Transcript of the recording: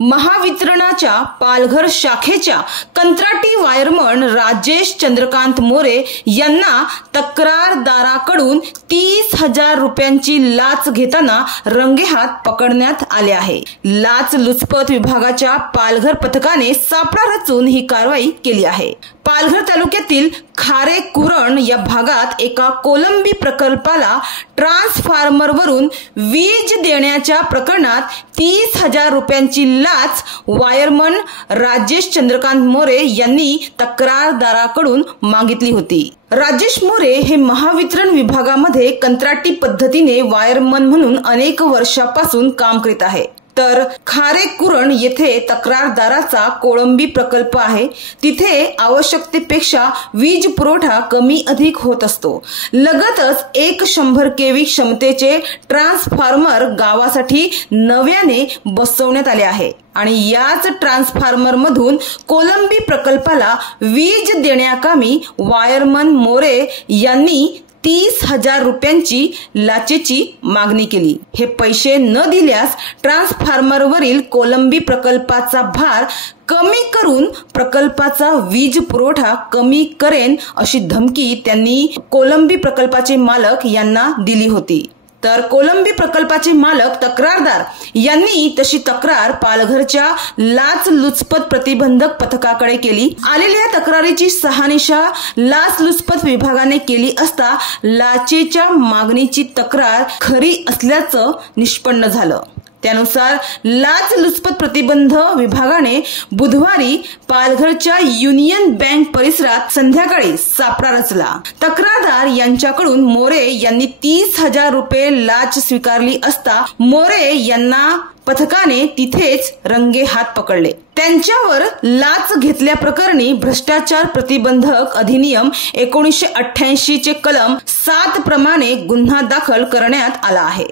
महावितरणच्या पालघर शाखेच्या कंत्राटी वायरमन राजेश चंद्रकांत मोरे यांना तक्रारदाराकडून 30,000 रुपयांची लाच घेताना रंगेहात पकडण्यात आले आहे। लाचलुचपत विभागाच्या पालघर पथकाने सापळा रचून ही कारवाई केली आहे। पालघर तालुक्यातील खारेकुरण या भागात एका कोलंबी प्रकल्पाला ट्रान्सफॉर्मरवरून वीज देण्याच्या प्रकरणात 30,000 रुपयांची लाच वायरमन राजेश चंद्रकांत मोरे यांनी तक्रारदाराकडून मागितली होती। राजेश मोरे हे महावितरण विभागामध्ये कंत्राटी पद्धतीने वायरमन म्हणून अनेक वर्षापासून काम करीत आहे। तर खारेकुरण येथे तक्रारदाराचा कोळंबी प्रकल्प आहे। तिथे आवश्यकतेपेक्षा वीज पुरवठा कमी अधिक होत असतो। लगतच एक 100 kV क्षमतेचे ट्रान्सफॉर्मर गावासाठी नव्याने बसवण्यात आले आहे आणि याच ट्रान्सफॉर्मर मधून कोलंबी प्रकल्पाला वीज देण्याकामी वायरमन मोरे यांनी 30,000 रुपयांची लाचेची मागणी केली। हे पैसे न दिल्यास ट्रान्सफॉर्मरवरील कोलंबी प्रकल्पाचा भार कमी करून प्रकल्पाचा वीज पुरवठा कमी करेन अशी धमकी त्यांनी कोलंबी प्रकल्पाचे मालक यांना दिली होती। तर कोलंबी प्रकल्पाचे मालक तक्रारदार यांनी तशी तक्रार पालघरच्या लाचलुचपत प्रतिबंधक पथकाकडे केली। आलेल्या तक्रारीची शहानिशा लाचलुचपत विभागाने केली असता लाचेच्या मागणीची तक्रार खरी असल्याचं निष्पन्न झालं। त्यानुसार लाचलुचपत प्रतिबंध विभागाने बुधवारी पालघरच्या युनियन बँक परिसरात संध्याकाळी सापळा रचला। तक्रारदार यांच्याकडून मोरे यांनी 30,000 रुपये लाच स्वीकारली असता मोरे यांना पथकाने तिथेच रंगे हात पकडले। त्यांच्यावर लाच घेतल्याप्रकरणी भ्रष्टाचार प्रतिबंधक अधिनियम 1988 चे कलम 7 प्रमाणे गुन्हा दाखल करण्यात आला आहे।